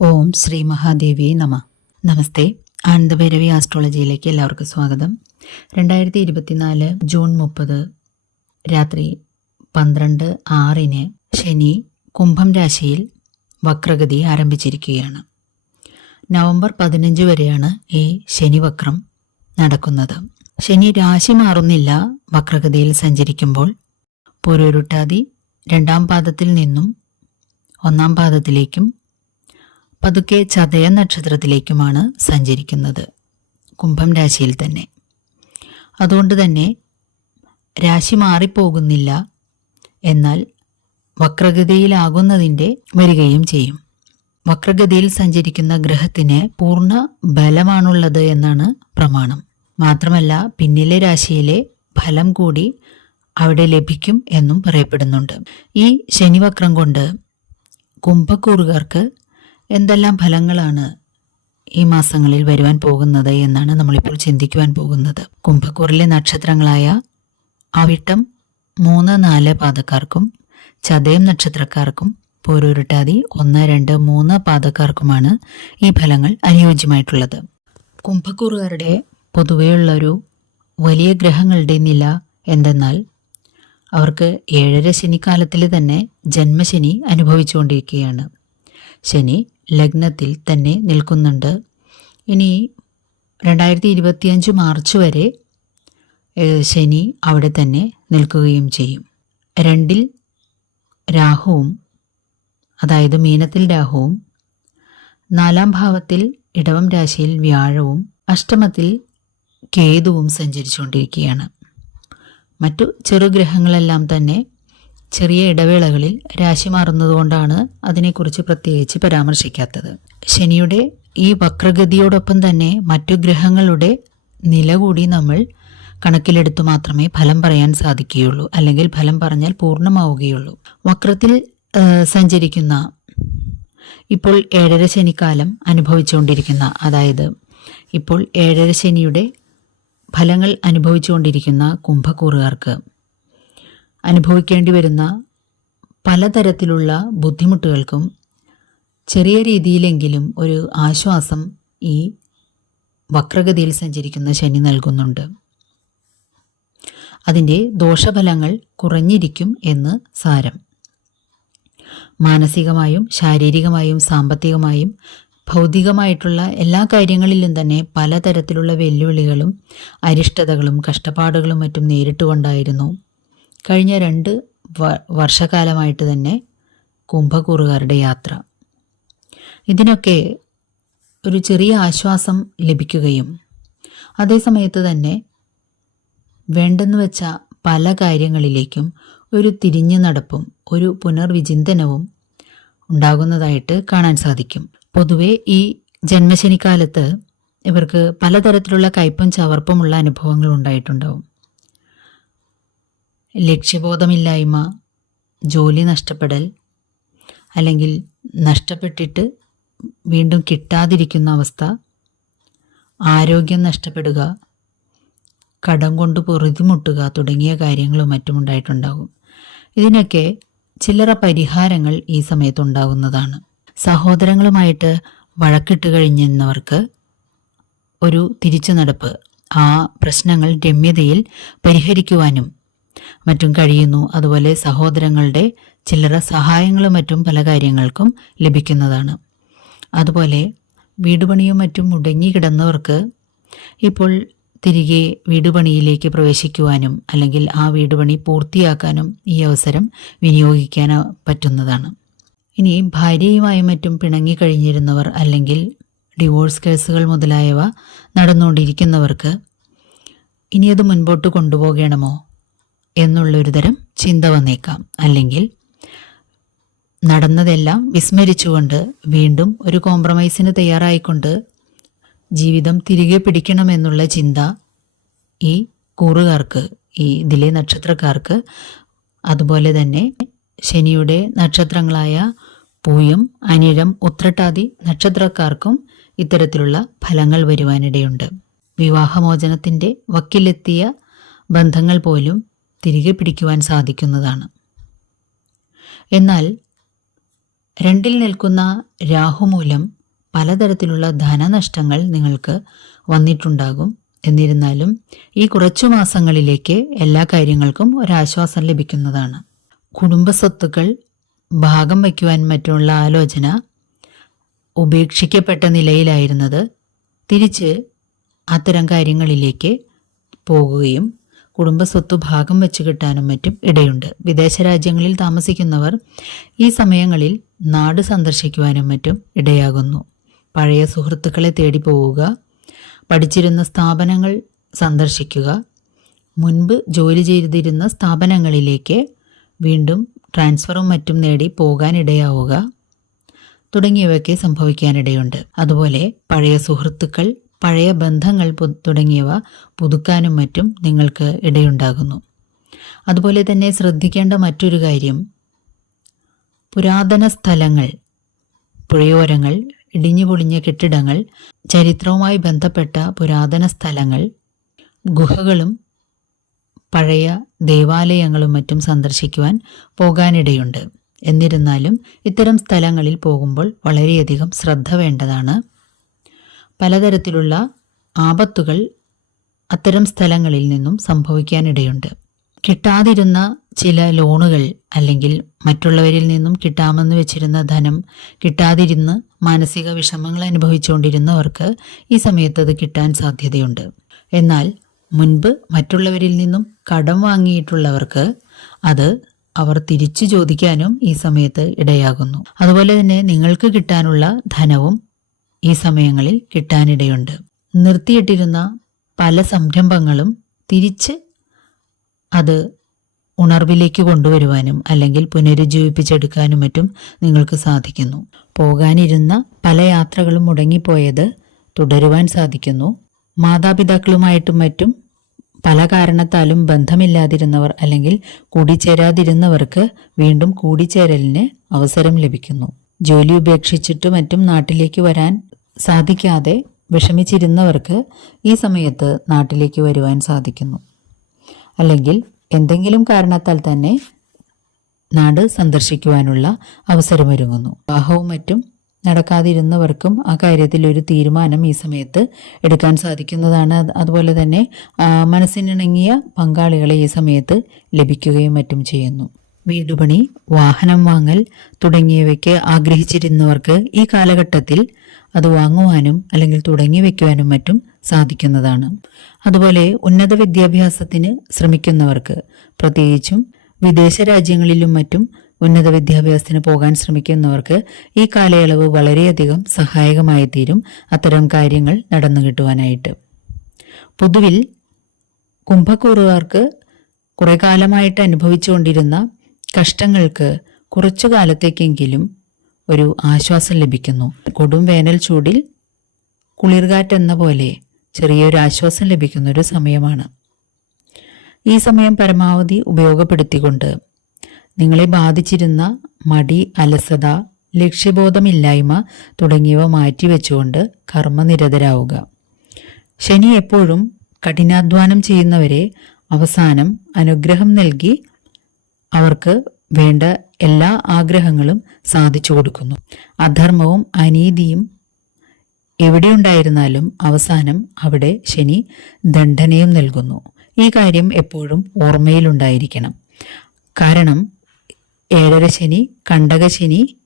ഓം ശ്രീ മഹാദേവി നമ. നമസ്തേ. ആനന്ദഭൈരവി ആസ്ട്രോളജിയിലേക്ക് എല്ലാവർക്കും സ്വാഗതം. രണ്ടായിരത്തി ഇരുപത്തിനാല് ജൂൺ മുപ്പത് രാത്രി പന്ത്രണ്ട് ആറിന് ശനി കുംഭം രാശിയിൽ വക്രഗതി ആരംഭിച്ചിരിക്കുകയാണ്. നവംബർ പതിനഞ്ച് വരെയാണ് ഈ ശനി വക്രം നടക്കുന്നത്. ശനി രാശി മാറുന്നില്ല വക്രഗതിയിൽ സഞ്ചരിക്കുമ്പോൾ. പൂരുരുട്ടാതി രണ്ടാം പാദത്തിൽ നിന്നും ഒന്നാം പാദത്തിലേക്കും പതുക്കെ ചതയ നക്ഷത്രത്തിലേക്കുമാണ് സഞ്ചരിക്കുന്നത്. കുംഭം രാശിയിൽ തന്നെ. അതുകൊണ്ട് തന്നെ രാശി മാറിപ്പോകുന്നില്ല. എന്നാൽ വക്രഗതിയിലാകുന്നതിന്റെ വരികയും ചെയ്യും. വക്രഗതിയിൽ സഞ്ചരിക്കുന്ന ഗ്രഹത്തിന് പൂർണ ബലമാണുള്ളത് എന്നാണ് പ്രമാണം. മാത്രമല്ല പിന്നിലെ രാശിയിലെ ഫലം കൂടി അവിടെ ലഭിക്കും എന്നും പറയപ്പെടുന്നുണ്ട്. ഈ ശനിവക്രം കൊണ്ട് കുംഭക്കൂറുകാർക്ക് എന്തെല്ലാം ഫലങ്ങളാണ് ഈ മാസങ്ങളിൽ വരുവാൻ പോകുന്നത് എന്നാണ് നമ്മളിപ്പോൾ ചിന്തിക്കുവാൻ പോകുന്നത്. കുംഭക്കൂറിലെ നക്ഷത്രങ്ങളായ അവിട്ടം മൂന്ന് നാല് പാദക്കാർക്കും ചതയം നക്ഷത്രക്കാർക്കും പോരൂരുട്ടാതി ഒന്ന് രണ്ട് മൂന്ന് പാദക്കാർക്കുമാണ് ഈ ഫലങ്ങൾ അനുയോജ്യമായിട്ടുള്ളത്. കുംഭക്കൂറുകാരുടെ പൊതുവെയുള്ളൊരു വലിയ ഗ്രഹങ്ങളുടെ നില എന്തെന്നാൽ അവർക്ക് ഏഴര ശനിക്കാലത്തിൽ തന്നെ ജന്മശനി അനുഭവിച്ചുകൊണ്ടിരിക്കുകയാണ്. ശനി ലഗ്നത്തിൽ തന്നെ നിൽക്കുന്നുണ്ട്. ഇനി രണ്ടായിരത്തി ഇരുപത്തിയഞ്ച് മാർച്ച് വരെ ശനി അവിടെ തന്നെ നിൽക്കുകയും ചെയ്യും. രണ്ടിൽ രാഹുവും അതായത് മീനത്തിൽ രാഹുവും നാലാം ഭാവത്തിൽ ഇടവം രാശിയിൽ വ്യാഴവും അഷ്ടമത്തിൽ കേതുവും സഞ്ചരിച്ചുകൊണ്ടിരിക്കുകയാണ്. മറ്റു ചെറുഗ്രഹങ്ങളെല്ലാം തന്നെ ചെറിയ ഇടവേളകളിൽ രാശി മാറുന്നതുകൊണ്ടാണ് അതിനെക്കുറിച്ച് പ്രത്യേകിച്ച് പരാമർശിക്കാത്തത്. ശനിയുടെ ഈ വക്രഗതിയോടൊപ്പം തന്നെ മറ്റു ഗ്രഹങ്ങളുടെ നില കൂടി നമ്മൾ കണക്കിലെടുത്തു മാത്രമേ ഫലം പറയാൻ സാധിക്കുകയുള്ളൂ. അല്ലെങ്കിൽ ഫലം പറഞ്ഞാൽ പൂർണമാവുകയുള്ളൂ. വക്രത്തിൽ സഞ്ചരിക്കുന്ന ഇപ്പോൾ ഏഴര ശനിക്കാലം അനുഭവിച്ചുകൊണ്ടിരിക്കുന്ന അതായത് ഇപ്പോൾ ഏഴര ശനിയുടെ ഫലങ്ങൾ അനുഭവിച്ചുകൊണ്ടിരിക്കുന്ന കുംഭക്കൂറുകാർക്ക് അനുഭവിക്കേണ്ടി വരുന്ന പലതരത്തിലുള്ള ബുദ്ധിമുട്ടുകൾക്കും ചെറിയ രീതിയിലെങ്കിലും ഒരു ആശ്വാസം ഈ വക്രഗതിയിൽ സഞ്ചരിക്കുന്ന ശനി നൽകുന്നുണ്ട്. അതിന്റെ ദോഷഫലങ്ങൾ കുറഞ്ഞിരിക്കും എന്ന് സാരം. മാനസികമായും ശാരീരികമായും സാമ്പത്തികമായും ഭൗതികമായിട്ടുള്ള എല്ലാ കാര്യങ്ങളിലും തന്നെ പലതരത്തിലുള്ള വെല്ലുവിളികളും അരിഷ്ടതകളും കഷ്ടപ്പാടുകളും മറ്റും നേരിട്ടുകൊണ്ടായിരുന്നു കഴിഞ്ഞ രണ്ട് വ- വർഷക്കാലമായിട്ട് തന്നെ കുംഭക്കൂറുകാരുടെ യാത്ര. ഇതിനൊക്കെ ഒരു ചെറിയ ആശ്വാസം ലഭിക്കുകയും അതേസമയത്ത് തന്നെ വേണ്ടെന്ന് വെച്ച പല കാര്യങ്ങളിലേക്കും ഒരു തിരിഞ്ഞു നടപ്പും ഒരു പുനർവിചിന്തനവും ഉണ്ടാകുന്നതായിട്ട് കാണാൻ സാധിക്കും. പൊതുവെ ഈ ജന്മശനിക്കാലത്ത് ഇവർക്ക് പലതരത്തിലുള്ള കയ്പും ചവർപ്പുമുള്ള അനുഭവങ്ങൾ ഉണ്ടായിട്ടുണ്ടാവും. ലക്ഷ്യബോധമില്ലായ്മ ജോലി നഷ്ടപ്പെടൽ അല്ലെങ്കിൽ നഷ്ടപ്പെട്ടിട്ട് വീണ്ടും കിട്ടാതിരിക്കുന്ന അവസ്ഥ ആരോഗ്യം നഷ്ടപ്പെടുക കടം കൊണ്ട് പൊറുതിമുട്ടുക തുടങ്ങിയ കാര്യങ്ങളും മറ്റും ഉണ്ടായിട്ടുണ്ടാകും. ഇതിനൊക്കെ ചില്ലറ പരിഹാരങ്ങൾ ഈ സമയത്ത് ഉണ്ടാകുന്നതാണ്. സഹോദരങ്ങളുമായിട്ട് വഴക്കിട്ട് കഴിഞ്ഞവർക്ക് ഒരു തിരിച്ചു നടപ്പ് ആ പ്രശ്നങ്ങൾ രമ്യതയിൽ പരിഹരിക്കുവാനും മറ്റും കഴിയുന്നു. അതുപോലെ സഹോദരങ്ങളുടെ ചില്ലറ സഹായങ്ങളും മറ്റും പല കാര്യങ്ങൾക്കും ലഭിക്കുന്നതാണ്. അതുപോലെ വീടുപണിയും മറ്റും മുടങ്ങിക്കിടന്നവർക്ക് ഇപ്പോൾ തിരികെ വീടുപണിയിലേക്ക് പ്രവേശിക്കുവാനും അല്ലെങ്കിൽ ആ വീടുപണി പൂർത്തിയാക്കാനും ഈ അവസരം വിനിയോഗിക്കാൻ പറ്റുന്നതാണ്. ഇനി ഭാര്യയുമായും മറ്റും പിണങ്ങിക്കഴിഞ്ഞിരുന്നവർ അല്ലെങ്കിൽ ഡിവോഴ്സ് കേസുകൾ മുതലായവ നടന്നുകൊണ്ടിരിക്കുന്നവർക്ക് ഇനി അത് മുൻപോട്ട് കൊണ്ടുപോകണമോ? എന്നുള്ളൊരു തരം ചിന്ത വന്നേക്കാം. അല്ലെങ്കിൽ നടന്നതെല്ലാം വിസ്മരിച്ചുകൊണ്ട് വീണ്ടും ഒരു കോംപ്രമൈസിന് തയ്യാറായിക്കൊണ്ട് ജീവിതം തിരികെ പിടിക്കണമെന്നുള്ള ചിന്ത ഈ കൂറുകാർക്ക് ഈ ഇതിലെ നക്ഷത്രക്കാർക്ക് അതുപോലെ തന്നെ ശനിയുടെ നക്ഷത്രങ്ങളായ പൂയം അനിഴം ഉത്രട്ടാതി നക്ഷത്രക്കാർക്കും ഇത്തരത്തിലുള്ള ഫലങ്ങൾ വരുവാനിടയുണ്ട്. വിവാഹമോചനത്തിന്റെ വക്കിലെത്തിയ ബന്ധങ്ങൾ പോലും തിരികെ പിടിക്കുവാൻ സാധിക്കുന്നതാണ്. എന്നാൽ രണ്ടിൽ നിൽക്കുന്ന രാഹു മൂലം പലതരത്തിലുള്ള ധനനഷ്ടങ്ങൾ നിങ്ങൾക്ക് വന്നിട്ടുണ്ടാകും. എന്നിരുന്നാലും ഈ കുറച്ചു മാസങ്ങളിലേക്ക് എല്ലാ കാര്യങ്ങൾക്കും ഒരാശ്വാസം ലഭിക്കുന്നതാണ്. കുടുംബസ്വത്തുക്കൾ ഭാഗം വയ്ക്കുവാൻ മറ്റുള്ള ആലോചന ഉപേക്ഷിക്കപ്പെട്ട നിലയിലായിരുന്നത് തിരിച്ച് അത്തരം കാര്യങ്ങളിലേക്ക് പോകുകയും കുടുംബസ്വത്ത് ഭാഗം വെച്ച് കിട്ടാനും മറ്റും ഇടയുണ്ട്. വിദേശ രാജ്യങ്ങളിൽ താമസിക്കുന്നവർ ഈ സമയങ്ങളിൽ നാട് സന്ദർശിക്കുവാനും മറ്റും ഇടയാകുന്നു. പഴയ സുഹൃത്തുക്കളെ തേടി പോവുക പഠിച്ചിരുന്ന സ്ഥാപനങ്ങൾ സന്ദർശിക്കുക മുൻപ് ജോലി ചെയ്തിരുന്ന സ്ഥാപനങ്ങളിലേക്ക് വീണ്ടും ട്രാൻസ്ഫറും മറ്റും നേടി പോകാനിടയാവുക തുടങ്ങിയവയൊക്കെ സംഭവിക്കാനിടയുണ്ട്. അതുപോലെ പഴയ സുഹൃത്തുക്കൾ പഴയ ബന്ധങ്ങൾ തുടങ്ങിയവ പുതുക്കാനും മറ്റും നിങ്ങൾക്ക് ഇടയുണ്ടാകുന്നു. അതുപോലെ തന്നെ ശ്രദ്ധിക്കേണ്ട മറ്റൊരു കാര്യം പുരാതന സ്ഥലങ്ങൾ പുഴയോരങ്ങൾ ഇടിഞ്ഞു പൊളിഞ്ഞ കെട്ടിടങ്ങൾ ചരിത്രവുമായി ബന്ധപ്പെട്ട പുരാതന സ്ഥലങ്ങൾ ഗുഹകളും പഴയ ദേവാലയങ്ങളും മറ്റും സന്ദർശിക്കുവാൻ പോകാനിടയുണ്ട്. എന്നിരുന്നാലും ഇത്തരം സ്ഥലങ്ങളിൽ പോകുമ്പോൾ വളരെയധികം ശ്രദ്ധ വേണ്ടതാണ്. പലതരത്തിലുള്ള ആപത്തുകൾ അത്തരം സ്ഥലങ്ങളിൽ നിന്നും സംഭവിക്കാനിടയുണ്ട്. കിട്ടാതിരുന്ന ചില ലോണുകൾ അല്ലെങ്കിൽ മറ്റുള്ളവരിൽ നിന്നും കിട്ടാമെന്ന് വെച്ചിരുന്ന ധനം കിട്ടാതിരുന്ന് മാനസിക വിഷമങ്ങൾ അനുഭവിച്ചുകൊണ്ടിരുന്നവർക്ക് ഈ സമയത്ത് അത് കിട്ടാൻ സാധ്യതയുണ്ട്. എന്നാൽ മുൻപ് മറ്റുള്ളവരിൽ നിന്നും കടം വാങ്ങിയിട്ടുള്ളവർക്ക് അത് അവർ തിരിച്ചു ചോദിക്കാനും ഈ സമയത്ത് ഇടയാകുന്നു. അതുപോലെ തന്നെ നിങ്ങൾക്ക് കിട്ടാനുള്ള ധനവും ഈ സമയങ്ങളിൽ കിട്ടാനിടയുണ്ട്. നിർത്തിയിട്ടിരുന്ന പല സംരംഭങ്ങളും തിരിച്ച് അത് ഉണർവിലേക്ക് കൊണ്ടുവരുവാനും അല്ലെങ്കിൽ പുനരുജ്ജീവിപ്പിച്ചെടുക്കാനും മറ്റും നിങ്ങൾക്ക് സാധിക്കുന്നു. പോകാനിരുന്ന പല യാത്രകളും മുടങ്ങിപ്പോയത് തുടരുവാൻ സാധിക്കുന്നു. മാതാപിതാക്കളുമായിട്ടും മറ്റും പല കാരണത്താലും ബന്ധമില്ലാതിരുന്നവർ അല്ലെങ്കിൽ കൂടിച്ചേരാതിരുന്നവർക്ക് വീണ്ടും കൂടിച്ചേരലിന് അവസരം ലഭിക്കുന്നു. ജോലി ഉപേക്ഷിച്ചിട്ട് മറ്റും നാട്ടിലേക്ക് വരാൻ സാധിക്കാതെ വിഷമിച്ചിരുന്നവർക്ക് ഈ സമയത്ത് നാട്ടിലേക്ക് വരുവാൻ സാധിക്കുന്നു. അല്ലെങ്കിൽ എന്തെങ്കിലും കാരണത്താൽ തന്നെ നാട് സന്ദർശിക്കുവാനുള്ള അവസരമൊരുങ്ങുന്നു. വിവാഹവും മറ്റും നടക്കാതിരുന്നവർക്കും ആ കാര്യത്തിൽ ഒരു തീരുമാനം ഈ സമയത്ത് എടുക്കാൻ സാധിക്കുന്നതാണ്. അതുപോലെ തന്നെ മനസ്സിനിണങ്ങിയ പങ്കാളികളെ ഈ സമയത്ത് ലഭിക്കുകയും മറ്റും ചെയ്യുന്നു. വീടുപണി വാഹനം വാങ്ങൽ തുടങ്ങിയവയ്ക്ക് ആഗ്രഹിച്ചിരുന്നവർക്ക് ഈ കാലഘട്ടത്തിൽ അത് വാങ്ങുവാനും അല്ലെങ്കിൽ തുടങ്ങി വയ്ക്കുവാനും മറ്റും സാധിക്കുന്നതാണ്. അതുപോലെ ഉന്നത വിദ്യാഭ്യാസത്തിന് ശ്രമിക്കുന്നവർക്ക് പ്രത്യേകിച്ചും വിദേശ രാജ്യങ്ങളിലും മറ്റും ഉന്നത വിദ്യാഭ്യാസത്തിന് പോകാൻ ശ്രമിക്കുന്നവർക്ക് ഈ കാലയളവ് വളരെയധികം സഹായകമായി തീരും അത്തരം കാര്യങ്ങൾ നടന്നു കിട്ടുവാനായിട്ട്. പൊതുവിൽ കുംഭക്കൂറുകാർക്ക് കുറെ കാലമായിട്ട് അനുഭവിച്ചുകൊണ്ടിരുന്ന കഷ്ടങ്ങൾക്ക് കുറച്ചു കാലത്തേക്കെങ്കിലും ഒരു ആശ്വാസം ലഭിക്കുന്നു. കൊടും വേനൽ ചൂടിൽ കുളിർകാറ്റെന്ന പോലെ ചെറിയൊരു ആശ്വാസം ലഭിക്കുന്ന ഒരു സമയമാണ്. ഈ സമയം പരമാവധി ഉപയോഗപ്പെടുത്തിക്കൊണ്ട് നിങ്ങളെ ബാധിച്ചിരുന്ന മടി അലസത ലക്ഷ്യബോധമില്ലായ്മ തുടങ്ങിയവ മാറ്റിവെച്ചുകൊണ്ട് കർമ്മനിരതരാവുക. ശനി എപ്പോഴും കഠിനാധ്വാനം ചെയ്യുന്നവരെ അവസാനം അനുഗ്രഹം നൽകി അവർക്ക് വേണ്ട എല്ലാ ആഗ്രഹങ്ങളും സാധിച്ചു കൊടുക്കുന്നു. അധർമ്മവും അനീതിയും എവിടെയുണ്ടായിരുന്നാലും അവസാനം അവിടെ ശനി ദണ്ഡനയും നൽകുന്നു. ഈ കാര്യം എപ്പോഴും ഓർമ്മയിലുണ്ടായിരിക്കണം. കാരണം ഏഴര ശനി കണ്ടകശനി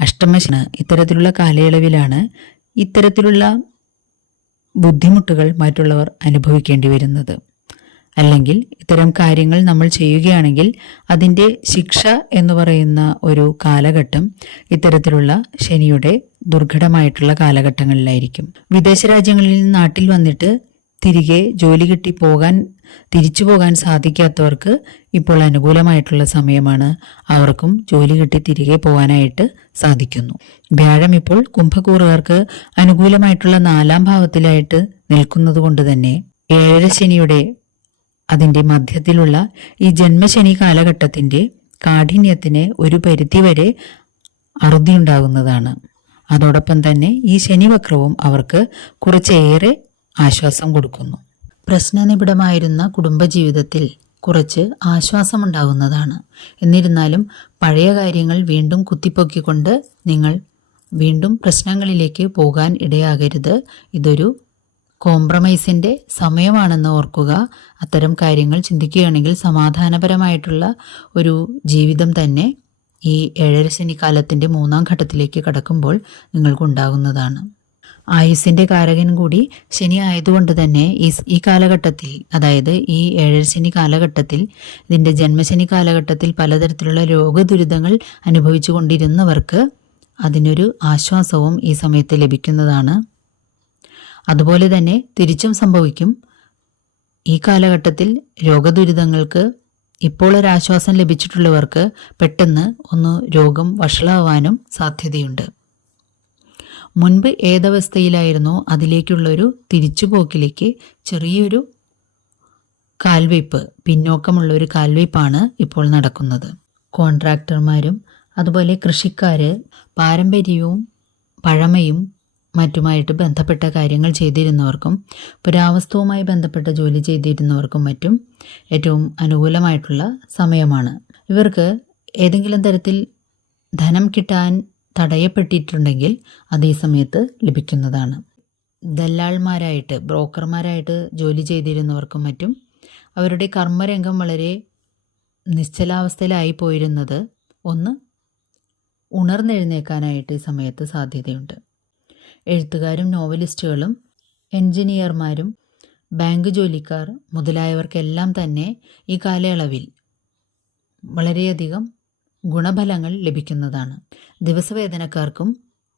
അഷ്ടമശനി ഇത്തരത്തിലുള്ള കാലയളവിലാണ് ഇത്തരത്തിലുള്ള ബുദ്ധിമുട്ടുകൾ മറ്റുള്ളവർ അനുഭവിക്കേണ്ടി വരുന്നത്. അല്ലെങ്കിൽ ഇത്തരം കാര്യങ്ങൾ നമ്മൾ ചെയ്യുകയാണെങ്കിൽ അതിന്റെ ശിക്ഷ എന്ന് പറയുന്ന ഒരു കാലഘട്ടം ഇത്തരത്തിലുള്ള ശനിയുടെ ദുർഘടമായിട്ടുള്ള കാലഘട്ടങ്ങളിലായിരിക്കും. വിദേശ രാജ്യങ്ങളിൽ നിന്ന് നാട്ടിൽ വന്നിട്ട് തിരികെ ജോലി കിട്ടി പോകാൻ തിരിച്ചു പോകാൻ സാധിക്കാത്തവർക്ക് ഇപ്പോൾ അനുകൂലമായിട്ടുള്ള സമയമാണ് അവർക്കും ജോലി കിട്ടി തിരികെ പോകാനായിട്ട് സാധിക്കുന്നു. വ്യാഴം ഇപ്പോൾ കുംഭക്കൂറുകാർക്ക് അനുകൂലമായിട്ടുള്ള നാലാം ഭാവത്തിലായിട്ട് നിൽക്കുന്നത് കൊണ്ട് തന്നെ ഏഴര ശനിയുടെ അതിന്റെ മധ്യത്തിലുള്ള ഈ ജന്മശനി കാലഘട്ടത്തിന്റെ കാഠിന്യത്തിന് ഒരു പരിധിവരെ അറുതിയുണ്ടാകുന്നതാണ്. അതോടൊപ്പം തന്നെ ഈ ശനിവക്രവും അവർക്ക് കുറച്ചേറെ ആശ്വാസം കൊടുക്കുന്നു. പ്രശ്നനിബിഡമായിരുന്ന കുടുംബജീവിതത്തിൽ കുറച്ച് ആശ്വാസമുണ്ടാകുന്നതാണ്. എന്നിരുന്നാലും പഴയ കാര്യങ്ങൾ വീണ്ടും കുത്തിപ്പൊക്കിക്കൊണ്ട് നിങ്ങൾ വീണ്ടും പ്രശ്നങ്ങളിലേക്ക് പോകാൻ ഇടയാകരുത്. ഇതൊരു കോംപ്രമൈസിന്റെ സമയമാണെന്ന് ഓർക്കുക. അത്തരം കാര്യങ്ങൾ ചിന്തിക്കുകയാണെങ്കിൽ സമാധാനപരമായിട്ടുള്ള ഒരു ജീവിതം തന്നെ ഈ ഏഴര ശനിക്കാലത്തിന്റെ മൂന്നാം ഘട്ടത്തിലേക്ക് കടക്കുമ്പോൾ നിങ്ങൾക്കുണ്ടാകുന്നതാണ്. ആയുസിന്റെ കാരകൻ കൂടി ശനി ആയതുകൊണ്ട് തന്നെ ഈ ഈ കാലഘട്ടത്തിൽ അതായത് ഈ ഏഴര ശനി കാലഘട്ടത്തിൽ ഇതിന്റെ ജന്മശനി കാലഘട്ടത്തിൽ പലതരത്തിലുള്ള രോഗദുരിതങ്ങൾ അനുഭവിച്ചു കൊണ്ടിരുന്നവർക്ക് അതിനൊരു ആശ്വാസവും ഈ സമയത്ത് ലഭിക്കുന്നതാണ്. അതുപോലെ തന്നെ തിരിച്ചും സംഭവിക്കും. ഈ കാലഘട്ടത്തിൽ രോഗദുരിതങ്ങൾക്ക് ഇപ്പോൾ ഒരു ആശ്വാസം ലഭിച്ചിട്ടുള്ളവർക്ക് പെട്ടെന്ന് ഒന്ന് രോഗം വഷളാവാനും സാധ്യതയുണ്ട്. മുൻപ് ഏതവസ്ഥയിലായിരുന്നോ അതിലേക്കുള്ളൊരു തിരിച്ചുപോക്കിലേക്ക് ചെറിയൊരു കാൽവയ്പ് പിന്നോക്കമുള്ള ഒരു കാൽവയ്പ്പാണ് ഇപ്പോൾ നടക്കുന്നത്. കോൺട്രാക്ടർമാരും അതുപോലെ കൃഷിക്കാർ പാരമ്പര്യവും പഴമയും മറ്റുമായിട്ട് ബന്ധപ്പെട്ട കാര്യങ്ങൾ ചെയ്തിരുന്നവർക്കും പുരാവസ്തുവുമായി ബന്ധപ്പെട്ട ജോലി ചെയ്തിരുന്നവർക്കും മറ്റും ഏറ്റവും അനുകൂലമായിട്ടുള്ള സമയമാണ്. ഇവർക്ക് ഏതെങ്കിലും തരത്തിൽ ധനം കിട്ടാൻ തടയപ്പെട്ടിട്ടുണ്ടെങ്കിൽ അതേ സമയത്ത് ലഭിക്കുന്നതാണ്. ദല്ലാൾമാരായിട്ട് ബ്രോക്കർമാരായിട്ട് ജോലി ചെയ്തിരുന്നവർക്കും മറ്റും അവരുടെ കർമ്മരംഗം വളരെ നിശ്ചലാവസ്ഥയിലായി പോയിരുന്നത് ഒന്ന് ഉണർന്നെഴുന്നേക്കാനായിട്ട് ഈ സമയത്ത് സാധ്യതയുണ്ട്. എഴുത്തുകാരും നോവലിസ്റ്റുകളും എൻജിനീയർമാരും ബാങ്ക് ജോലിക്കാർ മുതലായവർക്കെല്ലാം തന്നെ ഈ കാലയളവിൽ വളരെയധികം ഗുണഫലങ്ങൾ ലഭിക്കുന്നതാണ്. ദിവസവേതനക്കാർക്കും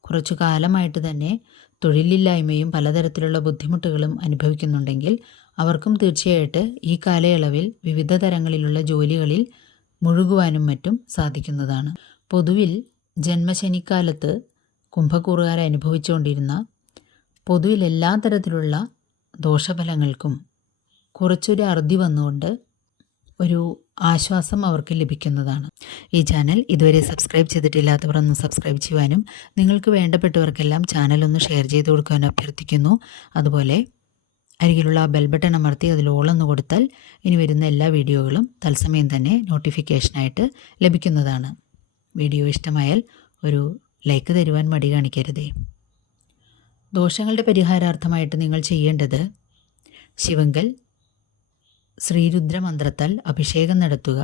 കുറച്ചു കാലമായിട്ട് തന്നെ തൊഴിലില്ലായ്മയും പലതരത്തിലുള്ള ബുദ്ധിമുട്ടുകളും അനുഭവിക്കുന്നുണ്ടെങ്കിൽ അവർക്കും തീർച്ചയായിട്ട് ഈ കാലയളവിൽ വിവിധ തരങ്ങളിലുള്ള ജോലികളിൽ മുഴുകുവാനും മറ്റും സാധിക്കുന്നതാണ്. പൊതുവിൽ ജന്മശനിക്കാലത്ത് കുംഭക്കൂറുകാർ അനുഭവിച്ചുകൊണ്ടിരുന്ന പൊതുവിൽ എല്ലാ തരത്തിലുള്ള ദോഷഫലങ്ങൾക്കും കുറച്ചൊരു അറുതി വന്നുകൊണ്ട് ഒരു ആശ്വാസം അവർക്ക് ലഭിക്കുന്നതാണ്. ഈ ചാനൽ ഇതുവരെ സബ്സ്ക്രൈബ് ചെയ്തിട്ടില്ലാത്തവർ ഒന്ന് സബ്സ്ക്രൈബ് ചെയ്യുവാനും നിങ്ങൾക്ക് വേണ്ടപ്പെട്ടവർക്കെല്ലാം ചാനൽ ഒന്ന് ഷെയർ ചെയ്ത് കൊടുക്കുവാനും അഭ്യർത്ഥിക്കുന്നു. അതുപോലെ അരികിലുള്ള ബെൽ ബട്ടൺ അമർത്തി അതിൽ ഓളൊന്ന് കൊടുത്താൽ ഇനി വരുന്ന എല്ലാ വീഡിയോകളും തത്സമയം തന്നെ നോട്ടിഫിക്കേഷനായിട്ട് ലഭിക്കുന്നതാണ്. വീഡിയോ ഇഷ്ടമായാൽ ഒരു ലൈക്ക് തരുവാൻ മടി കാണിക്കരുതേ. ദോഷങ്ങളുടെ പരിഹാരാർത്ഥമായിട്ട് നിങ്ങൾ ചെയ്യേണ്ടത് ശിവങ്കൽ ശ്രീരുദ്രമന്ത്രത്താൽ അഭിഷേകം നടത്തുക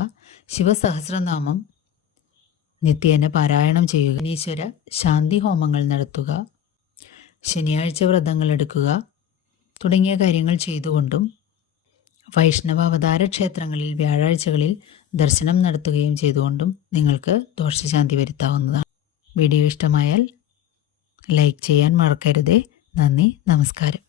ശിവസഹസ്രനാമം നിത്യേന പാരായണം ചെയ്യുക ഈശ്വര ശാന്തി ഹോമങ്ങൾ നടത്തുക ശനിയാഴ്ച വ്രതങ്ങൾ എടുക്കുക തുടങ്ങിയ കാര്യങ്ങൾ ചെയ്തുകൊണ്ടും വൈഷ്ണവ അവതാര ക്ഷേത്രങ്ങളിൽ വ്യാഴാഴ്ചകളിൽ ദർശനം നടത്തുകയും ചെയ്തുകൊണ്ടും നിങ്ങൾക്ക് ദോഷശാന്തി വരുത്താവുന്നതാണ്. വീഡിയോ ഇഷ്ടമായാൽ ലൈക്ക് ചെയ്യാൻ മറക്കരുതേ. നന്ദി നമസ്കാരം.